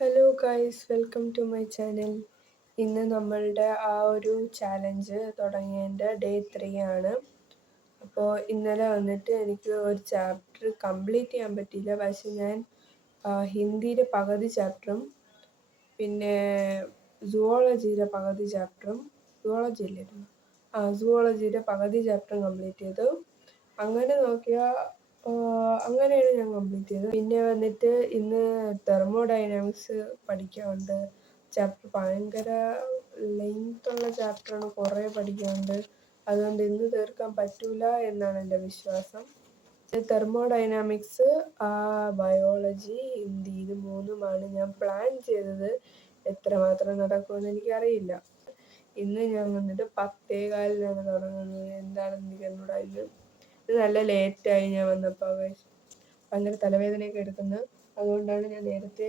Hello guys, welcome to my channel. ഇന്ന് നമ്മളുടെ ഒരു ചാലഞ്ച് തുടങ്ങിയതിൻ്റെ ഡേ 3 ആണ്. അപ്പോൾ ഇന്നലെ വന്നിട്ട് എനിക്ക് ഒരു ചാപ്റ്റർ കംപ്ലീറ്റ് ചെയ്യാൻ പറ്റിയില്ല. പക്ഷെ ഞാൻ ഹിന്ദിയുടെ പകുതി ചാപ്റ്ററും പിന്നെ സുവോളജിയുടെ പകുതി ചാപ്റ്ററും സുവോളജിയുടെ പകുതി ചാപ്റ്ററും കംപ്ലീറ്റ് ചെയ്തു. അങ്ങനെ നോക്കിയാൽ അങ്ങനെയാണ് ഞാൻ കംപ്ലീറ്റ് ചെയ്തത്. പിന്നെ വന്നിട്ട് ഇന്ന് തെർമോഡൈനാമിക്സ് പഠിക്കാനുണ്ട്. ചാപ്റ്റർ ഭയങ്കര ലെങ്ത്തുള്ള ചാപ്റ്ററാണ്, കുറേ പഠിക്കാനുണ്ട്. അതുകൊണ്ട് ഇന്ന് തീർക്കാൻ പറ്റൂല എന്നാണ് എൻ്റെ വിശ്വാസം. തെർമോഡൈനാമിക്സ്, ബയോളജി, ഹിന്ദി, ഇത് മൂന്നുമാണ് ഞാൻ പ്ലാൻ ചെയ്തത്. എത്രമാത്രം നടക്കുമെന്ന് എനിക്കറിയില്ല. ഇന്ന് ഞാൻ വന്നിട്ട് 10:15 തുടങ്ങുന്നത്. എന്താണെന്ന് എനിക്ക് എന്നോട് ഇത് നല്ല ലേറ്റായി ഞാൻ വന്നപ്പോൾ. ഭയങ്കര തലവേദനയൊക്കെ എടുക്കുന്നത്. അതുകൊണ്ടാണ് ഞാൻ നേരത്തെ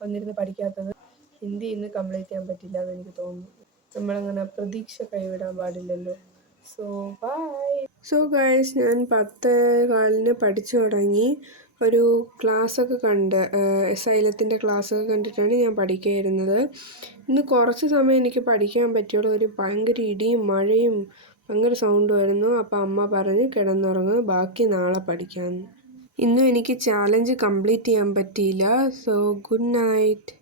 വന്നിരുന്ന് പഠിക്കാത്തത്. ഹിന്ദി ഇന്ന് കംപ്ലീറ്റ് ചെയ്യാൻ പറ്റില്ല എന്ന് എനിക്ക് തോന്നുന്നു. നമ്മളങ്ങനെ പ്രതീക്ഷ കൈവിടാൻ പാടില്ലല്ലോ. സോ ഗൈസ്, ഞാൻ 10:15 പഠിച്ചു തുടങ്ങി. ഒരു ക്ലാസ്സൊക്കെ സൈലത്തിൻ്റെ ക്ലാസ്സൊക്കെ കണ്ടിട്ടാണ് ഞാൻ പഠിക്കാതിരുന്നത്. ഇന്ന് കുറച്ച് സമയം എനിക്ക് പഠിക്കാൻ പറ്റുള്ളൂ. ഒരു ഭയങ്കര ഇടിയും മഴയും ഭയങ്കര സൗണ്ടുമായിരുന്നു. അപ്പോൾ അമ്മ പറഞ്ഞ് കിടന്നുറങ്ങുക, ബാക്കി നാളെ പഠിക്കാമെന്ന്. ഇന്നും എനിക്ക് ചാലഞ്ച് കംപ്ലീറ്റ് ചെയ്യാൻ പറ്റിയില്ല. So good night.